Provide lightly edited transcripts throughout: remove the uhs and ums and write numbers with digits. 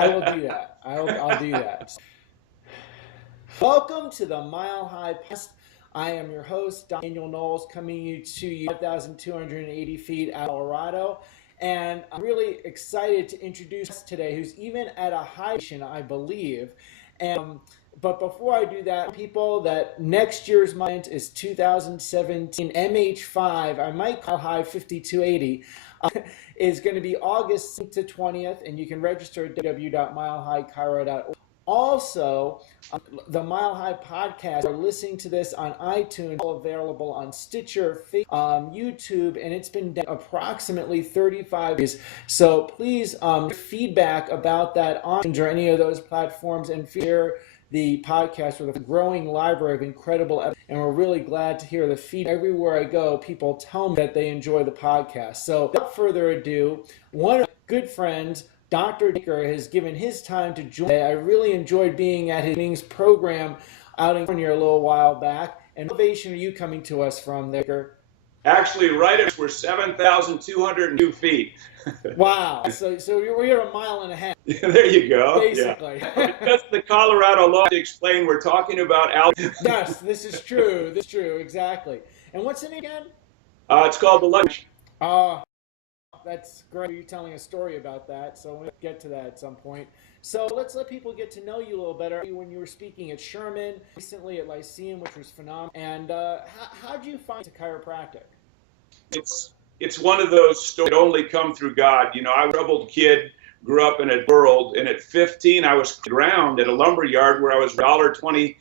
I will do that. I'll do that. Welcome to the Mile High Podcast. I am your host, Daniel Knowles, coming to you 5,280 feet out of Colorado. And I'm really excited to introduce today, who's even at a high station, I believe. But before I do that, people, that next year's month is 2017 MH5. I might call high 5280. Is going to be August 6th to 20th, and you can register at www.milehighchiro.org. Also, the Mile High Podcast, are listening to this on iTunes, available on Stitcher, YouTube, and it's been done approximately 35 days. So please feedback about that on iTunes or any of those platforms, and share the podcast with a growing library of incredible episodes. And we're really glad to hear the feedback. Everywhere I go, people tell me that they enjoy the podcast. So without further ado, one of my good friends, Dr. Baker, has given his time to join. I really enjoyed being at his meetings program out in California a little while back. And what elevation are you coming to us from there, Baker? Actually, right at we're 7,202 feet. Wow. So we're a mile and a half. There you go. Basically. Yeah. Because the Colorado law, to explain, we're talking about altitude. Yes, this is true. This is true. Exactly. And what's the name again? It's called the lunch. Oh, that's great. You're telling a story about that. So we'll get to that at some point. So let's let people get to know you a little better. When you were speaking at Sherman, recently at Lyceum, which was phenomenal. And how did you find the chiropractic? It's one of those stories that only come through God. You know, I was a troubled kid, grew up in a world, and at 15, I was ground at a lumber yard where I was $1.20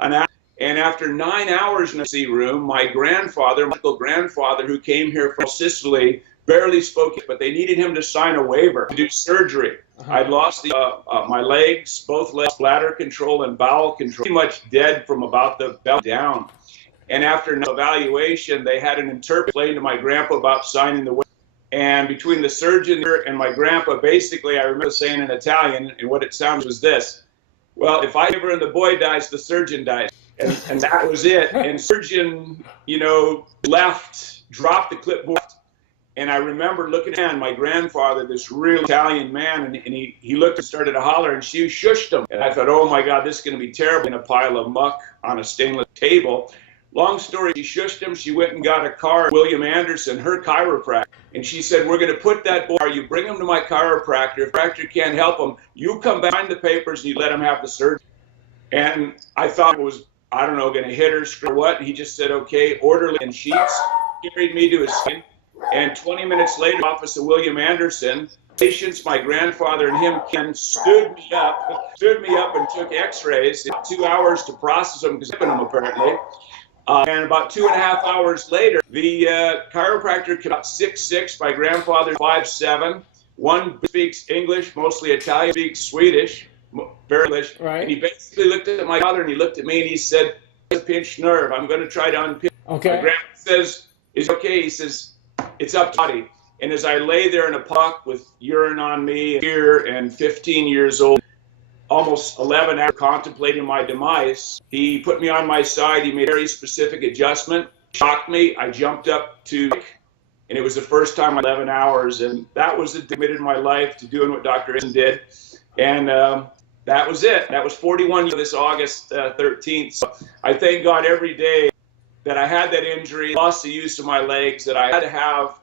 an hour. And after 9 hours in the C room, my grandfather, my uncle grandfather, who came here from Sicily, barely spoke it, but they needed him to sign a waiver to do surgery. I'd lost my legs, both legs, bladder control and bowel control, pretty much dead from about the belly down. And after an evaluation, they had an interpreter explain to my grandpa about signing the waiver. And between the surgeon and my grandpa, basically, I remember saying in Italian, and what it sounds was this: well, if I ever and the boy dies, the surgeon dies. And that was it. And surgeon, left, dropped the clipboard. And I remember looking at my grandfather, this real Italian man, and he looked and started to holler, and she shushed him. And I thought, oh my God, this is going to be terrible, in a pile of muck on a stainless table. Long story, she shushed him. She went and got a car, William Anderson, her chiropractor. And she said, we're going to put that boy, you bring him to my chiropractor. If the chiropractor can't help him, you come back, sign the papers, and you let him have the surgery. And I thought it was, I don't know, going to hit her, screw what. He just said, okay, orderly in sheets, carried me to his skin. And 20 minutes later, office of William Anderson, patients, my grandfather and him, Ken, stood me up and took x-rays. It took 2 hours to process them, because them apparently. And about 2.5 hours later, the chiropractor came out 6'6", my grandfather 5'7". One speaks English, mostly Italian, speaks Swedish, very English. Right. And he basically looked at my father and he looked at me and he said, "It's a pinched nerve. I'm going to try to unpinch." Okay. My grandpa says, "Is it okay?" He says, "It's up to body." And as I lay there in a puck with urine on me, here and 15 years old, almost 11 hours contemplating my demise, he put me on my side. He made a very specific adjustment, shocked me. I jumped up to, and it was the first time in 11 hours. And that was it, committed my life to doing what Dr. Anderson did. And that was it. That was 41 years this August 13th. So I thank God every day that I had that injury, lost the use of my legs, that I had to have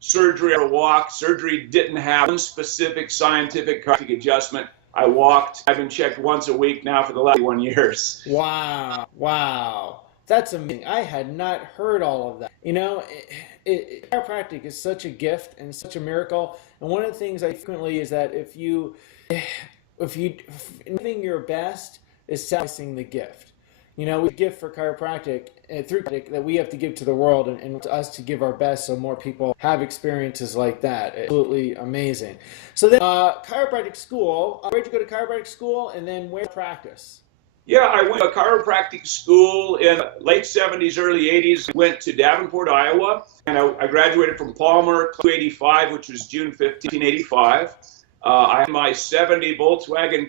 surgery or walk. Surgery didn't have one specific scientific adjustment. I walked. I've been checked once a week now for the last 1 years. Wow. That's amazing. I had not heard all of that. Chiropractic is such a gift and such a miracle. And one of the things I frequently is that if you giving your best is sacrificing the gift. We gift for chiropractic through that we have to give to the world, and to us to give our best so more people have experiences like that. Absolutely amazing. So then, chiropractic school. Where'd you go to chiropractic school, and then where practice? Yeah, I went to chiropractic school in late 70s, early 80s. Went to Davenport, Iowa, and I graduated from Palmer 285, which was June 15, 1985. I had my 70 Volkswagen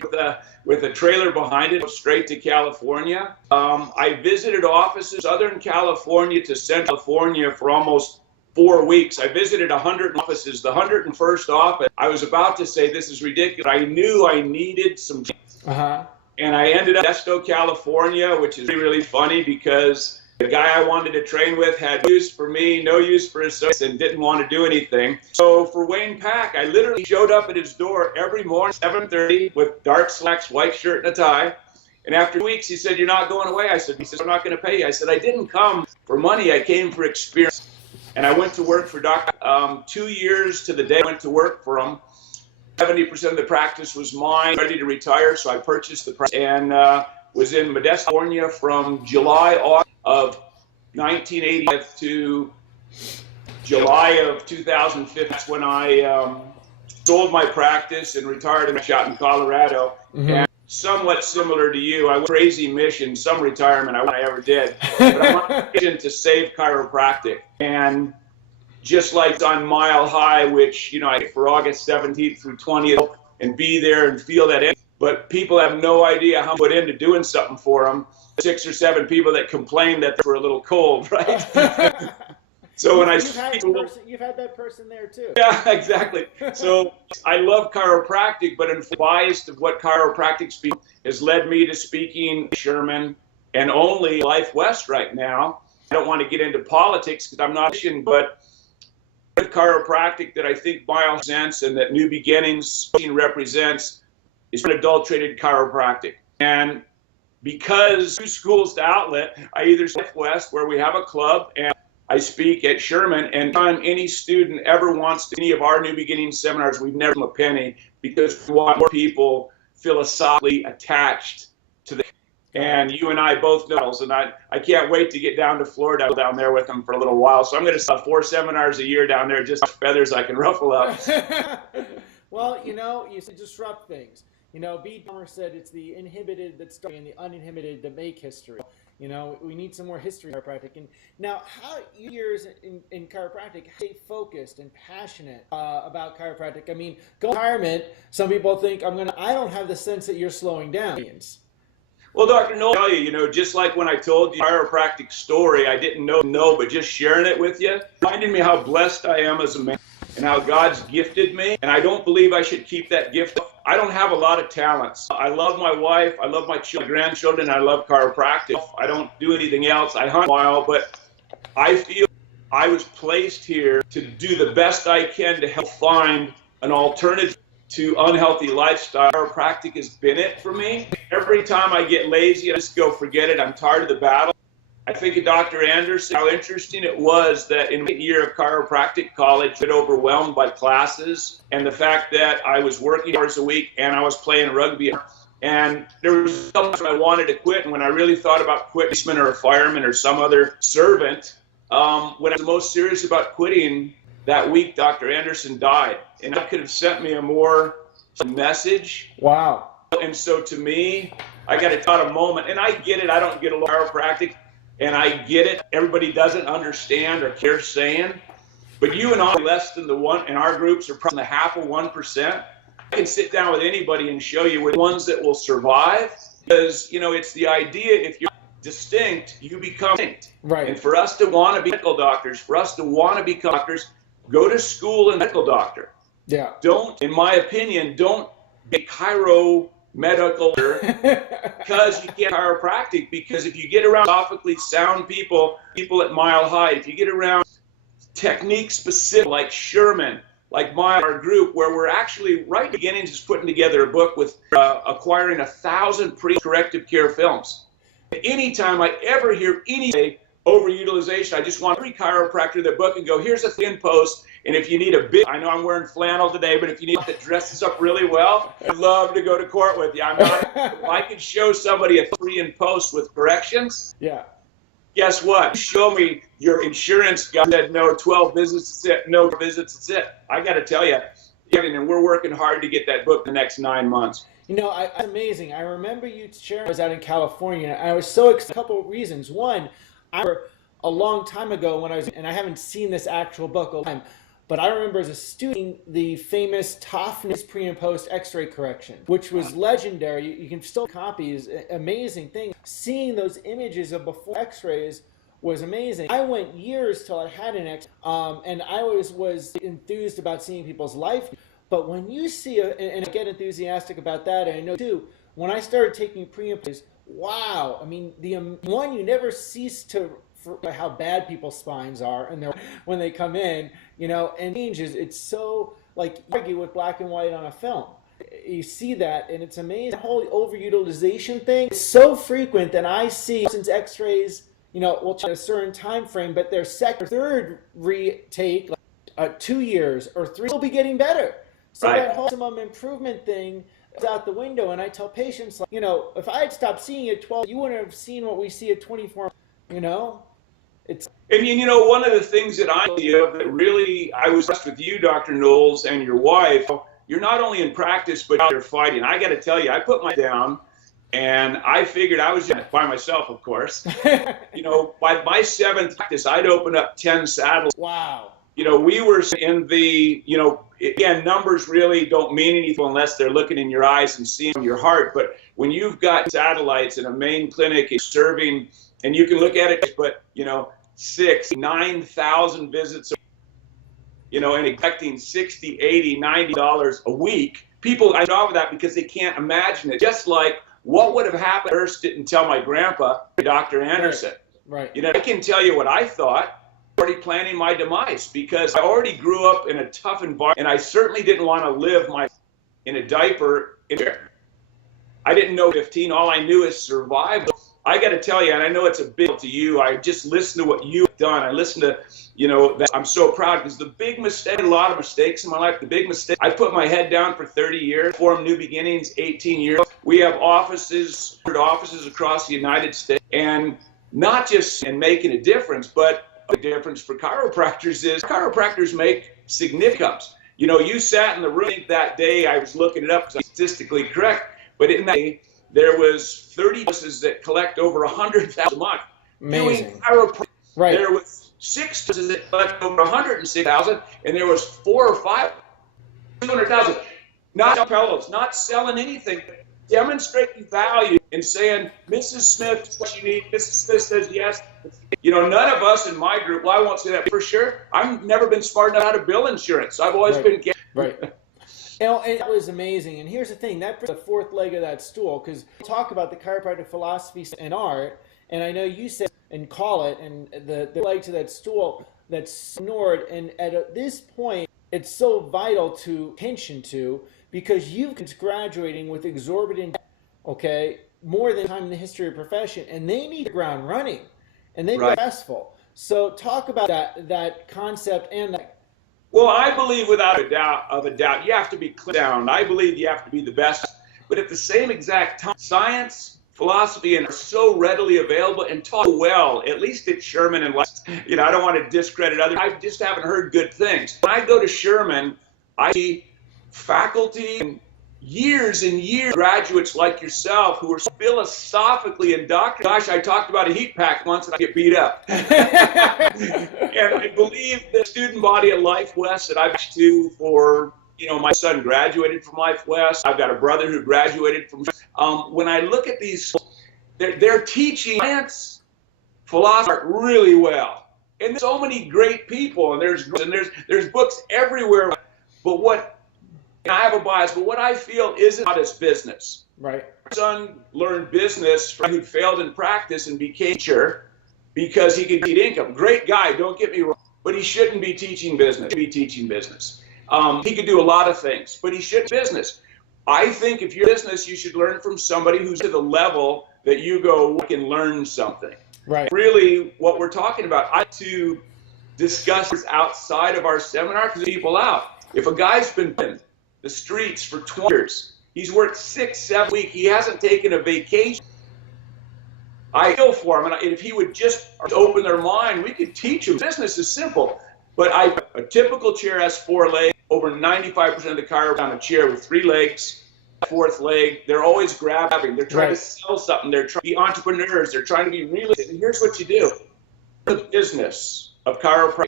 with a trailer behind it, straight to California. I visited offices, Southern California to Central California, for almost 4 weeks. I visited 100 offices. The 101st office, I was about to say, this is ridiculous. I knew I needed some. And I ended up in Modesto, California, which is really, really funny because the guy I wanted to train with had use for me, no use for his associates, and didn't want to do anything. So for Wayne Pack, I literally showed up at his door every morning, 7:30, with dark slacks, white shirt, and a tie. And after 2 weeks, he said, "You're not going away." He said, "I'm not going to pay you." I said, "I didn't come for money. I came for experience." And I went to work for Doc 2 years to the day I went to work for him. 70% of the practice was mine, ready to retire, so I purchased the practice and was in Modesto, California from August of 1980 to July of 2015. That's when I sold my practice and retired and shot in Colorado. And somewhat similar to you, I went crazy mission, some retirement I ever did, but I went on a mission to save chiropractic. And just like on Mile High, which, you know, I for August 17th through 20th, and be there and feel that energy. But people have no idea how much put into doing something for them. 6 or 7 people that complain that they're a little cold, right? So when you've had that person there too. Yeah, exactly. So I love chiropractic, but I'm biased of what chiropractic speaking has led me to speaking Sherman and only Life West right now. I don't want to get into politics because I'm not, but chiropractic that I think represents and that New Beginnings represents is unadulterated chiropractic. And because 2 schools to outlet, I either Life West, where we have a club, and I speak at Sherman, and anytime any student ever wants to any of our New Beginnings seminars, we've never given them a penny because we want more people philosophically attached to the. And you and I both know, and I can't wait to get down to Florida down there with them for a little while. So I'm going to sell 4 seminars a year down there, just feathers I can ruffle up. Well, you know, you said disrupt things. You know, B. Dahmer said it's the inhibited that start and the uninhibited that make history. You know, we need some more history in chiropractic. And now, how years in chiropractic, stay focused and passionate about chiropractic? I mean, go retirement. Some people think I don't have the sense that you're slowing down. Well, Dr. Noel, I'll tell you, you know, just like when I told you chiropractic story, I didn't know, but just sharing it with you, reminded me how blessed I am as a man and how God's gifted me. And I don't believe I should keep that gift. I don't have a lot of talents. I love my wife. I love my grandchildren. I love chiropractic. I don't do anything else. I hunt a while, but I feel I was placed here to do the best I can to help find an alternative to unhealthy lifestyle. Chiropractic has been it for me. Every time I get lazy, I just go, forget it. I'm tired of the battle. I think of Dr. Anderson, how interesting it was that in my year of chiropractic college, I got overwhelmed by classes and the fact that I was working hours a week and I was playing rugby. And there was something I wanted to quit. And when I really thought about quitting, or a fireman or some other servant, when I was most serious about quitting, that week, Dr. Anderson died. And I could have sent me a more message. Wow. And so to me, I got to take a moment. And I get it. I don't get a lot of chiropractic. And I get it. Everybody doesn't understand or care saying. But you and I are less than the one, and our groups are probably 0.5%. I can sit down with anybody and show you which ones that will survive. Because, you know, it's the idea, if you're distinct, you become distinct. Right. And for us to want to be medical doctors, for us to want to become doctors, go to school and medical doctor. Yeah. Don't, in my opinion, don't be medical because you get chiropractic. Because if you get around philosophically sound people at Mile High, if you get around technique specific like Sherman, like our group, where we're actually right beginning just putting together a book with acquiring 1,000 pre-corrective care films. Anytime I ever hear any overutilization, I just want every chiropractor their book and go, here's a thin post. And if you need a big, I know I'm wearing flannel today, but if you need that dresses up really well, I'd love to go to court with you. If I could show somebody a pre and post with corrections, yeah. Guess what? Show me your insurance guy said no, 12 visits, that's it. No visits, that's it. I got to tell you, and we're working hard to get that book the next 9 months. You know, it's amazing. I remember you sharing. I was out in California, and I was so excited. A couple of reasons. One, I remember a long time ago when I was, and I haven't seen this actual book all the time, but I remember as a student the famous toughness pre and post X-ray correction, which was legendary. You can still copies, amazing thing. Seeing those images of before X-rays was amazing. I went years till I had an X, and I always was enthused about seeing people's life. But when you see, and I get enthusiastic about that, and I know too, when I started taking pre-implants, wow, I mean, one, you never cease to, for how bad people's spines are, and when they come in, and changes, it's so, like, you argue with black and white on a film. You see that, and it's amazing. The whole overutilization thing is so frequent that I see since X-rays, we'll try a certain time frame, but their second or third retake, 2 years or 3, will be getting better. So right. That whole maximum improvement thing is out the window. And I tell patients, like, if I had stopped seeing you at 12, you wouldn't have seen what we see at 24. It's. And one of the things that I feel that really I was impressed with you, Dr. Knowles, and your wife. You're not only in practice, but out there fighting. I got to tell you, I put my down, and I figured I was by myself, of course. By my 7th practice, I'd open up 10 saddles. Wow. We were in the, again, numbers really don't mean anything unless they're looking in your eyes and seeing your heart. But when you've got satellites in a main clinic serving, and you can look at it, but, 9,000 visits, and expecting $60, $80, $90 a week. People, I know that because they can't imagine it. Just like what would have happened if Nurse didn't tell my grandpa, Dr. Anderson. Right. I can tell you what I thought. Already planning my demise because I already grew up in a tough environment, and I certainly didn't want to live in a diaper. I didn't know 15. All I knew is survival. I got to tell you, and I know it's a big deal to you. I just listened to what you've done. I listened to, that I'm so proud because the big mistake, a lot of mistakes in my life, the big mistake, I put my head down for 30 years, formed New Beginnings 18 years. We have offices across the United States, and not just in making a difference, but the difference for chiropractors is chiropractors make significant. You sat in the room that day, I was looking it up because I'm statistically correct, but in that day, there was 30 places that collect over 100,000 a month. Amazing. Doing chiropractic. Right. There was 6 places that collect over 106,000, and there was 4 or 5, 200,000. Not pillows, not selling anything, demonstrating value and saying, Mrs. Smith, this is what you need. Mrs. Smith says yes. None of us in my group, well, I won't say that for sure. I've never been smart enough how to bill insurance. I've always been. Right. And it was amazing. And here's the thing, that brings the fourth leg of that stool, because we talk about the chiropractic philosophy and art, and I know you said and call it, and the leg to that stool that's ignored. And at this point, it's so vital to attention to, because you've been graduating with exorbitant, more than time in the history of profession, and they need the ground running, and they've been successful. So talk about that concept and that. Well, I believe without a doubt, you have to be clear down. I believe you have to be the best, but at the same exact time, science, philosophy, and are so readily available and taught well, at least at Sherman and West. I don't want to discredit others. I just haven't heard good things. When I go to Sherman, I see faculty and years graduates like yourself who are philosophically indoctrinated. Gosh, I talked about a heat pack once and I get beat up. And I believe the student body at Life West that I've been to for, my son graduated from Life West. I've got a brother who graduated from, when I look at these, they're teaching science, philosophy really well. And there's so many great people, and there's books everywhere. But I have a bias, but what I feel isn't about his business. Right. My son learned business from who failed in practice and became a teacher because he could get income. Great guy, don't get me wrong, but he shouldn't be teaching business. He could do a lot of things, but he shouldn't business. I think if you're business, you should learn from somebody who's to the level that you go, I can learn something. Right. Really, what we're talking about, I like to discuss this outside of our seminar because people out. If a guy's been in the streets for 20 years, he's worked 6, 7 weeks, he hasn't taken a vacation, I feel for him, and if he would just open their mind, we could teach him. Business is simple, but a typical chair has 4 legs. Over 95% of the chiropractors on a chair with 3 legs, 4th leg, they're always grabbing. They're trying to sell something. They're trying to be entrepreneurs. They're trying to be realistic. And here's what you do: the business of chiropractic.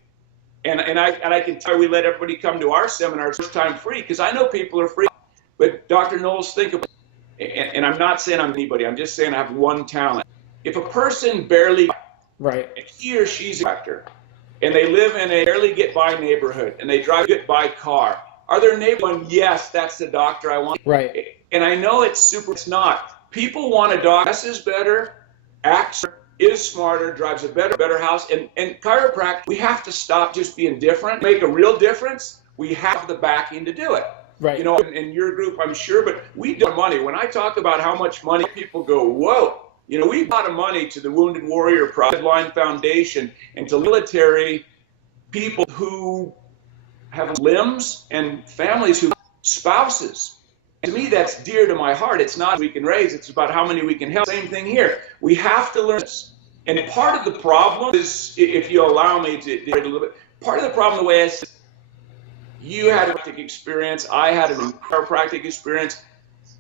And I can tell you, we let everybody come to our seminars first time free because I know people are free. But Dr. Knowles, think about it. And I'm not saying I'm anybody. I'm just saying I have one talent. If a person barely Right. And he or she's a chiropractor, and they live in a barely get-by neighborhood, and they drive a get-by car. Are their neighbors going, yes, that's the doctor I want? Right. And I know it's not. People want a doctor that is better, acts is smarter, drives a better house. And chiropractic, we have to stop just being different, make a real difference. We have the backing to do it. Right. You know, in your group, I'm sure, but we do money. When I talk about how much money, people go, whoa. You know, we brought money to the Wounded Warrior Project Line Foundation and to military people who have limbs and families who have spouses. To me, that's dear to my heart. It's not we can raise, it's about how many we can help. Same thing here. We have to learn this. And part of the problem is, if you allow me to do it a little bit, part of the problem, the way I said, you had a chiropractic experience, I had a chiropractic experience.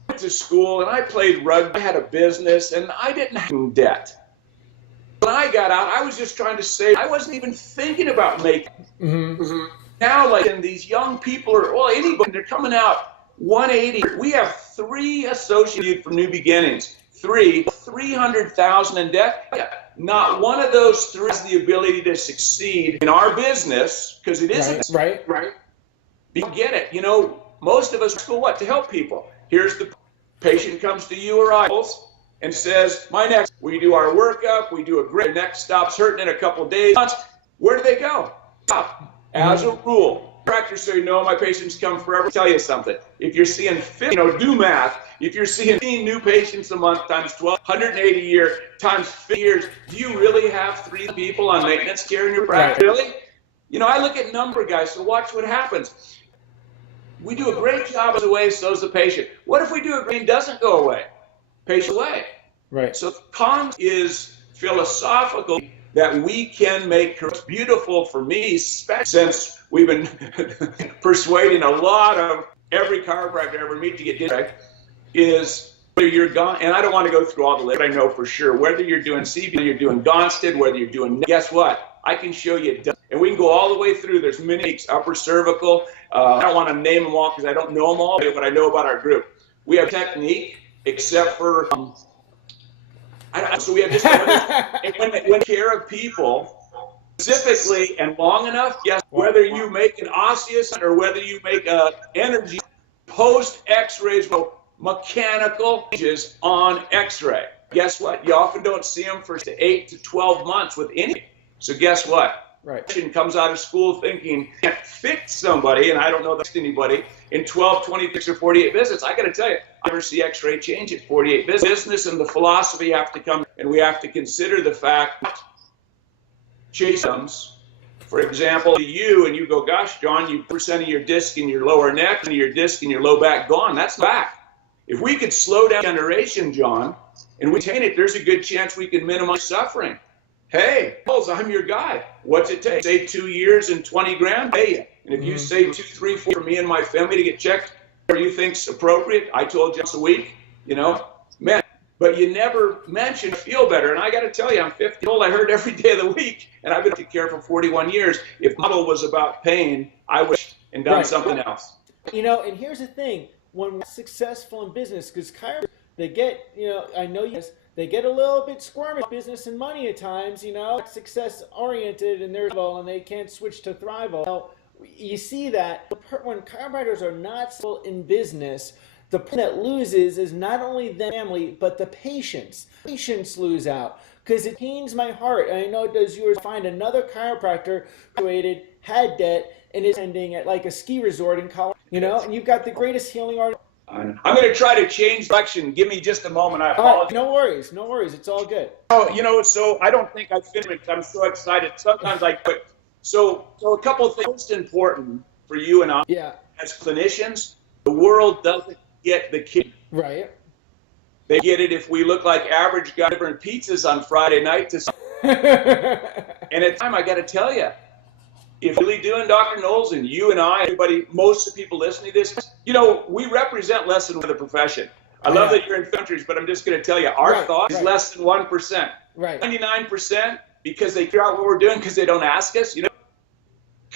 I went to school and I played rugby, I had a business, and I didn't have debt. When I got out, I was just trying to save. I wasn't even thinking about making. Now, like, and these young people are, well, anybody, they're coming out 180. We have 3 associated for New Beginnings. 300,000 in debt. Not one of those 3 has the ability to succeed in our business, because it isn't. Right. You get it. You know, most of us school what? To help people. Here's the patient comes to you or I and says, my next, we do our workup, we do a great, neck stops hurting in a couple of days. Where do they go? As a rule, practice say, no, my patients come forever. I'll tell you something. If you're seeing 50, do math. If you're seeing 15 new patients a month times 12, 180 a year times 50 years, do you really have 3 people on maintenance care in your practice? Right. Really? You know, I look at number, guys, so watch what happens. We do a great job as away, so does the patient. What if we do a great doesn't go away? Patient away. Right. So the concept is philosophical, that we can make it beautiful for me, since we've been persuading a lot of every chiropractor I ever meet to get discharged, is whether you're gone, and I don't want to go through all the list, but I know for sure, whether you're doing CB, whether you're doing Gonstead, whether you're doing, guess what? I can show you, and we can go all the way through. There's many, upper cervical. I don't want to name them all because I don't know them all, but I know about our group. We have technique, except for, so we have just, when care of people, specifically and long enough, yes, whether you make an osseous or whether you make energy, post X-rays, mechanical changes on X-ray. Guess what? You often don't see them for 8 to 12 months with any. So guess what? Right. Patient comes out of school thinking, can't fix somebody, and I don't know that anybody, in 12, 26, or 48 visits. I got to tell you, I never see X-ray change at 48 visits. Business and the philosophy have to come, and we have to consider the fact that chase comes. For example, you and you go, gosh, John, you percent of your disc in your lower neck and your disc in your low back gone. That's back. If we could slow down generation, John, and retain it, there's a good chance we can minimize suffering. Hey, I'm your guy. What's it take? Say 2 years and 20 grand? Pay you. And if you say 2, 3, 4 for me and my family to get checked, or you think's appropriate, I told you once a week, man. But you never mentioned feel better. And I got to tell you, I'm 50 old. I heard every day of the week, and I've been taking care for 41 years. If model was about pain, I would have done something else. And here's the thing: when we're successful in business, because chiropractors, they get, I know you guys, they get a little bit squirmy with business and money at times, success oriented and they're and they can't switch to thrival. You see that when chiropractors are not successful in business, the person that loses is not only the family, but the patients. Patients lose out because it pains my heart. And I know it does yours. Find another chiropractor graduated, had debt, and is ending at like a ski resort in Colorado, and you've got the greatest healing art. I'm going to try to change direction. Give me just a moment. I apologize. No worries. It's all good. Oh, so I don't think I finished. I'm so excited. Sometimes I quit. So a couple of things. Most important for you and I, as clinicians, the world doesn't get the key. Right. They get it if we look like average guy delivering pizzas on Friday night. And at the time, I got to tell you, if you're really doing Dr. Knowles and you and I, everybody, most of the people listening to this, we represent less than the profession. I love that you're in countries, but I'm just going to tell you, our thought is less than 1%. Right. 99% because they figure out what we're doing because they don't ask us,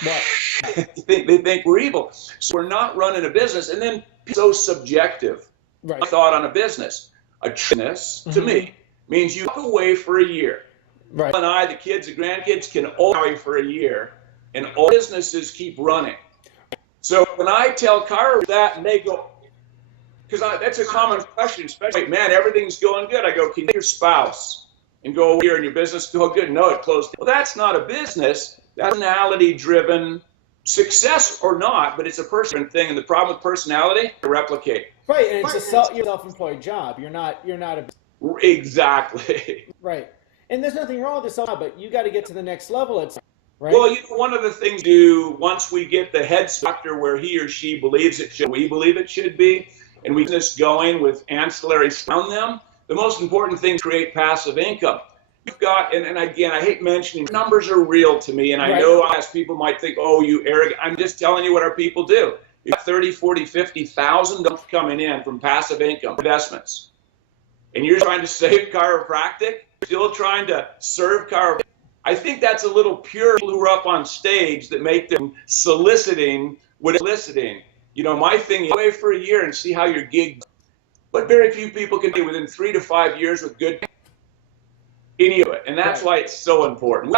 Right. they think we're evil. So we're not running a business. And then so subjective. Right. My thought on a business. A business, to me, means you walk away for a year. Right. And I, the kids, the grandkids, can all for a year, and all businesses keep running. So when I tell chiropractors that, and they go, because that's a common question, especially, man, everything's going good. I go, can you get your spouse and go over here and your business go good? No, it closed. Well, that's not a business. That's personality-driven success or not, but it's a personal thing. And the problem with personality, to replicate. Right, and it's a self-employed job. You're not a... Exactly. Right. And there's nothing wrong with this, but you got to get to the next level. It's right. Well, one of the things we do once we get the head doctor where he or she believes it should, we believe it should be, and we get this going with ancillary around them, the most important thing is create passive income. You've got, and again, I hate mentioning, numbers are real to me, and I know as people might think, oh, you arrogant. I'm just telling you what our people do. You've got 30, 40, 50,000 coming in from passive income investments. And you're trying to save chiropractic, still trying to serve chiropractic. I think that's a little pure who are up on stage that make them soliciting with eliciting. My thing is away for a year and see how your gig, but very few people can do within 3 to 5 years with good any of it. And that's why it's so important.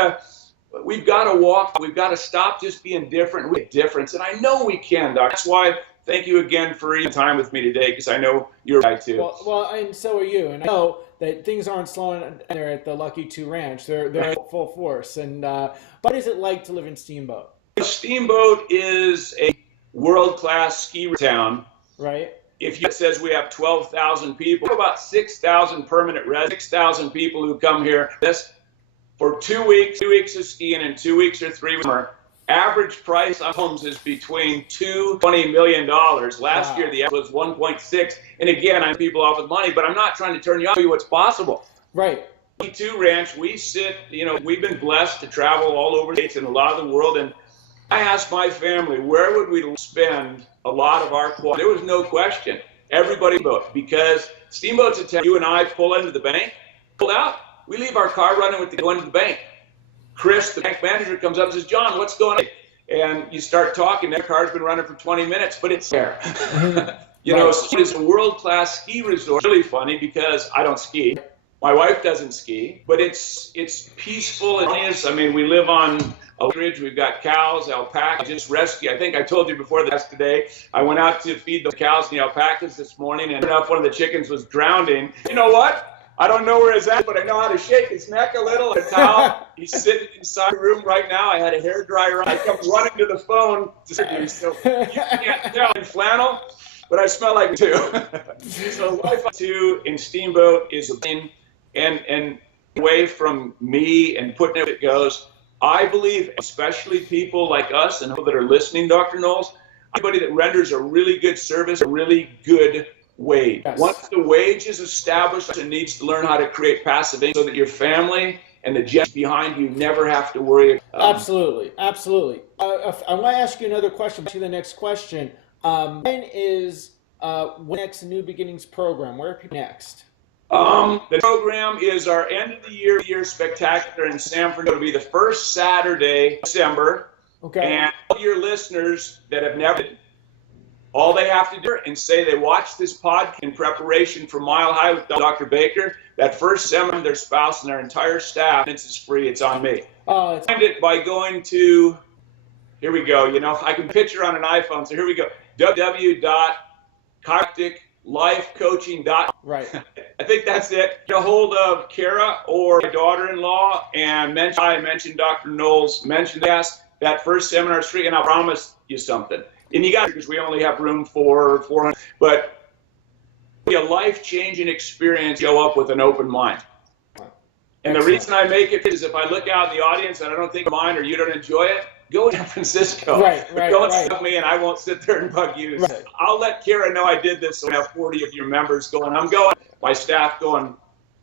We've got to walk, we've got to stop just being different. We have difference. And I know we can, Doc. That's why thank you again for your time with me today, because I know you're right too. Well, and so are you. And I know that things aren't slowing there at the Lucky 2 Ranch. They're at full force. And what is it like to live in Steamboat? Steamboat is a world-class ski town. Right. If it says we have 12,000 people, about 6,000 permanent residents, 6,000 people who come here this for 2 weeks of skiing and 2 weeks or 3 weeks. Average price on homes is between $2 $20 million. Last year the average was 1.6. And again, I'm people off with money, but I'm not trying to turn you off. Tell you what's possible. Right. Lucky Ranch, we sit. We've been blessed to travel all over the states and a lot of the world, and I asked my family, where would we spend a lot of our quality? There was no question. Everybody booked, because Steamboat's a town. You and I pull into the bank, pull out, we leave our car running with the go into the bank. Chris, the bank manager, comes up and says, John, what's going on? And you start talking. That car's been running for 20 minutes, but it's there. It is a world-class ski resort. It's really funny because I don't ski. My wife doesn't ski, but it's peaceful. We live on a ridge. We've got cows, alpacas. Just rescue. I think I told you before this today. I went out to feed the cows and the alpacas this morning, and enough one of the chickens was drowning. You know what? I don't know where he's at, but I know how to shake his neck a little. A towel. He's sitting inside the room right now. I had a hairdryer on. I come running to the phone. So you can't tell in flannel, but I smell like it too. So life too in Steamboat is a thing, and away from me and putting it goes. I believe, especially people like us and people that are listening, Dr. Knowles, anybody that renders a really good service, a really good wage. Yes. Once the wage is established, it needs to learn how to create passive income so that your family and the jets behind you never have to worry. Absolutely. I want to ask you another question. To the next question, when is next New Beginnings program? Where are people next? The program is our end of the year spectacular in Sanford. It'll be the first Saturday, December. Okay. And all your listeners that have never, all they have to do and say they watched this podcast in preparation for Mile High with Dr. Baker. That first seminar, their spouse and their entire staff, it's free. It's on me. Find it by going to, here we go. I can picture on an iPhone. So here we go. www.chiropracticlifecoaching.com. Right. I think that's it. Get a hold of Kara or my daughter-in-law and mention Dr. Knowles, mention that first seminar is free, and I'll promise you something. And you got it because we only have room for 400, but it'll be a life-changing experience. Go up with an open mind. And the reason I make it is if I look out in the audience and I don't think of mine or you don't enjoy it, go to San Francisco. Right. Don't stop me and I won't sit there and bug you. Right. I'll let Kara know I did this so I have 40 of your members going. I'm going, my staff going,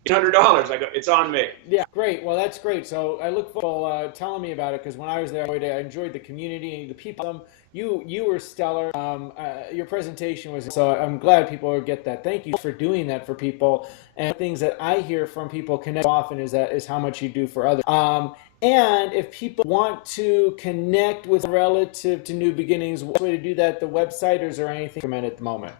$800. I go, it's on me. Yeah, great. Well, that's great. So I look forward to telling me about it, because when I was there, I enjoyed the community, the people. You were stellar. Your presentation was, so I'm glad people get that. Thank you for doing that for people. And things that I hear from people connect often is how much you do for others. And if people want to connect with relative to New Beginnings, what's the way to do that? The website, or is there anything at the moment?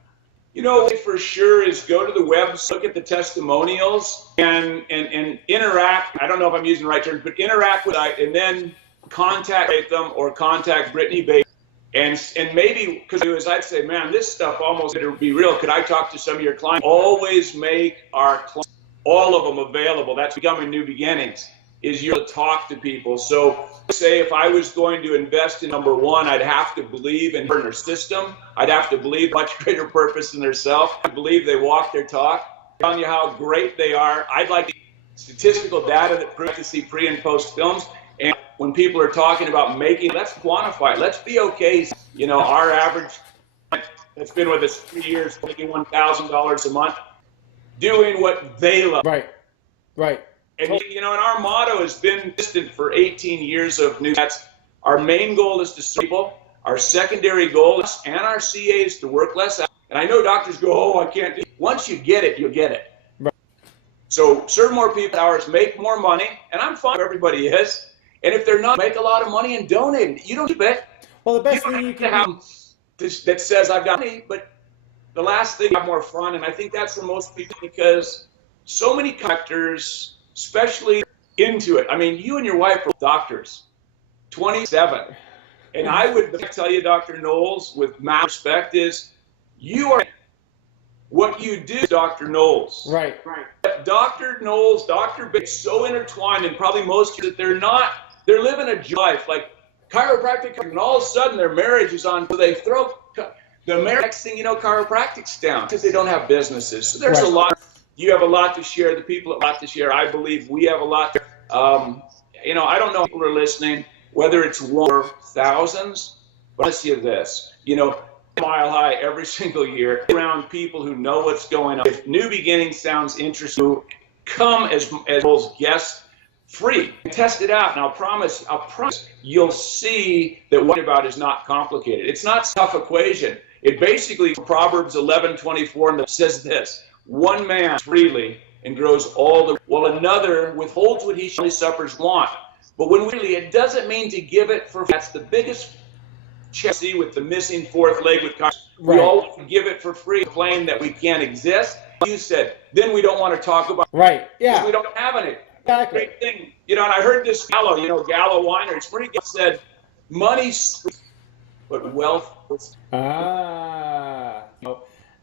You know, for sure is go to the web, look at the testimonials, and interact. I don't know if I'm using the right terms, but interact with and then contact them or contact Brittany Baker. And maybe, because I'd say, man, this stuff almost to be real. Could I talk to some of your clients? Always make our clients, all of them, available. That's becoming New Beginnings, is you'll talk to people. So say if I was going to invest in number one, I'd have to believe in their system. I'd have to believe much greater purpose in themselves. I believe they walk their talk. Telling you how great they are. I'd like statistical data that proves to see pre and post films. And when people are talking about making, let's quantify it. Let's be okay. You know, our average that's been with us 3 years, making $1,000 a month, doing what they love. Right. And you know, and our motto has been distant for 18 years of new. That's our main goal is to serve people. Our secondary goal is, and our CAs, to work less. And I know doctors go, oh, I can't do it. Once you get it, you'll get it. Right. So serve more people hours, make more money, and I'm fine if everybody is. And if they're not, make a lot of money and donate it. You don't keep it. Well, the best thing you can have that says I've got money, but the last thing, have more fun. And I think that's for most people, because so many chiropractors, especially into it. I mean, you and your wife are doctors, 27. And I would tell you, Dr. Knowles, with my respect, is you are what you do, Dr. Knowles. Right. Dr. Knowles, Dr. Baker, so intertwined, and probably most that they're living a life like chiropractic, and all of a sudden their marriage is on, so they throw the marriage. Next thing you know, chiropractic's down because they don't have businesses. So there's a lot. You have a lot to share. The people have a lot to share. I believe we have a lot. You know, I don't know if people are listening, whether it's one or thousands, but I'll tell you this, you know, Mile High every single year around people who know what's going on. If New Beginnings sounds interesting, come as guests free. Test it out, and I'll promise you'll see that what about is not complicated. It's not a tough equation. It basically, Proverbs 11:24, and that says this: one man freely and grows all the, while another withholds what he surely suffers want. But when really, it doesn't mean to give it for, that's the biggest chassis with the missing fourth leg with we all give it for free, claim that we can't exist. You said, then we don't want to talk about we don't have any. Exactly. Great thing. You know, and I heard this Gallo, Gallo Weiner, it's pretty good, said, money's but wealth was.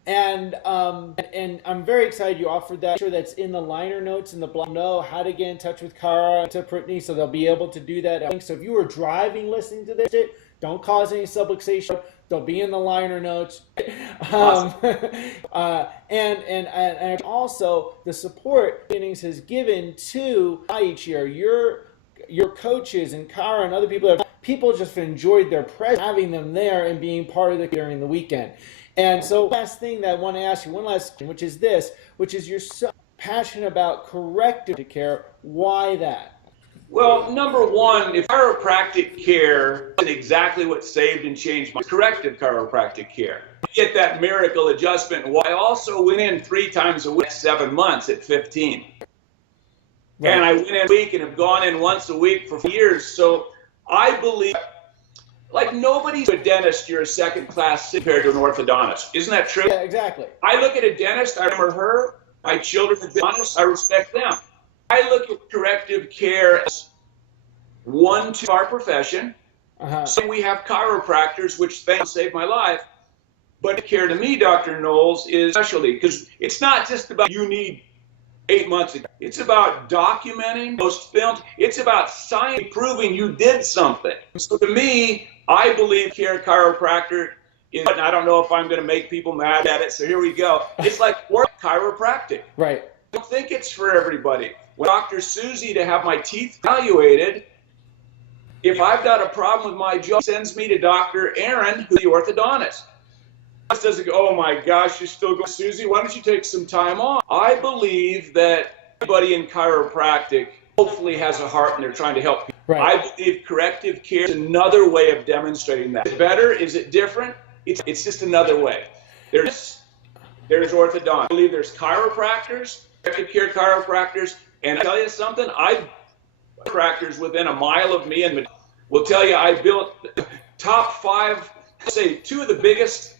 And I'm very excited you offered that. Sure, that's in the liner notes in the blog. Know how to get in touch with Cara, to Brittany, so they'll be able to do that. So if you were driving listening to this, don't cause any subluxation. They'll be in the liner notes. And also the support Beginnings has given to each year. Your coaches and Cara and other people just enjoyed their presence, having them there and being part of the during the weekend. And so last thing that I want to ask you, one last question, which is you're so passionate about corrective care. Why that? Well, number one, if chiropractic care is exactly what saved and changed my corrective chiropractic care, get that miracle adjustment. Well, I also went in 3 times a week, 7 months at 15. Right. And I went in a week and have gone in once a week for years. So I believe, like, nobody's a dentist, you're a second-class compared to an orthodontist. Isn't that true? Yeah, exactly. I look at a dentist, I remember her, my children are dentists, I respect them. I look at corrective care as one to our profession. So we have chiropractors, which saved my life. But care to me, Dr. Knowles, is specialty, because it's not just about you need 8 months ago. It's about documenting those films. It's about science proving you did something. So to me, I believe chiropractor is, and I don't know if I'm going to make people mad at it, so here we go. It's like chiropractic. Right. I don't think it's for everybody. When Dr. Susie to have my teeth evaluated, if I've got a problem with my jaw, sends me to Dr. Aaron, who's the orthodontist. Doesn't go, oh my gosh, you're still going, Susie, why don't you take some time off? I believe that everybody in chiropractic hopefully has a heart and they're trying to help people. Right. I believe corrective care is another way of demonstrating that. Is it better? Is it different? It's just another way. There's orthodontics. I believe there's chiropractors, corrective care chiropractors, and I tell you something, chiropractors within a mile of me and will tell you I built top 5, say 2 of the biggest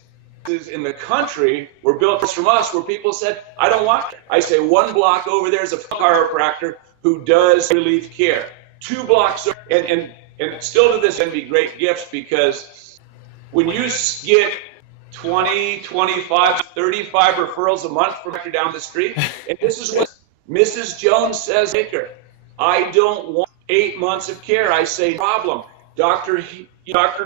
in the country were built from us where people said, I don't want it. I say 1 block over there is a chiropractor who does relief care. 2 blocks, and still to this can be great gifts, because when you get 20, 25, 35 referrals a month from down the street, and this is what Mrs. Jones says, Baker, I don't want 8 months of care. I say, problem. Dr.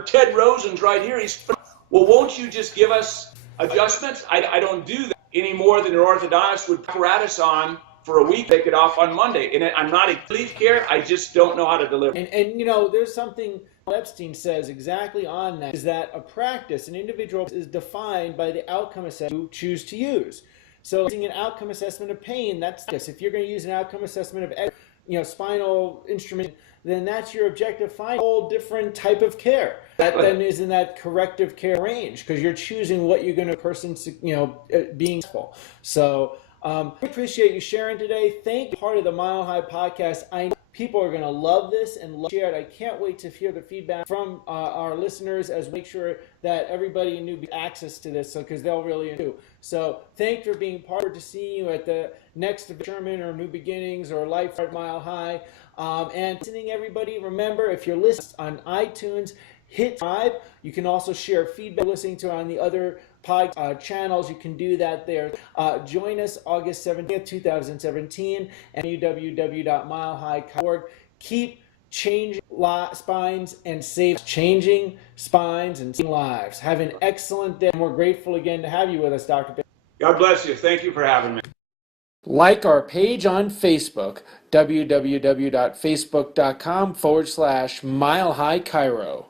Ted Rosen's right here. He's, well, won't you just give us adjustments? I don't do that any more than an orthodontist would apparatus on for a week, take it off on Monday. And I'm not a relief care. I just don't know how to deliver. And you know, there's something Epstein says exactly on that, is that a practice, an individual, is defined by the outcome assessment you choose to use. So using an outcome assessment of pain, that's this. If you're going to use an outcome assessment of spinal instrument, then that's your objective. Find a whole different type of care that then is in that corrective care range, because you're choosing what you're going to person being full. So I appreciate you sharing today. Thank you. Part of the Mile High podcast. I know people are going to love this and share it. I can't wait to hear the feedback from our listeners, as we make sure that everybody knew access to this, because they'll really do. So thank you for being part of it. To see you at the next Sherman or New Beginnings or Life at Mile High. And listening, everybody, remember, if you're listening on iTunes, hit subscribe. You can also share feedback listening to on the other channels. You can do that there. Join us August 17th, 2017, at www.milehigh.org. Keep changing spines and changing spines and saving lives. Have an excellent day, and we're grateful again to have you with us, Dr. Baker. God bless you. Thank you for having me. Like our page on Facebook, www.facebook.com/Mile High Chiro.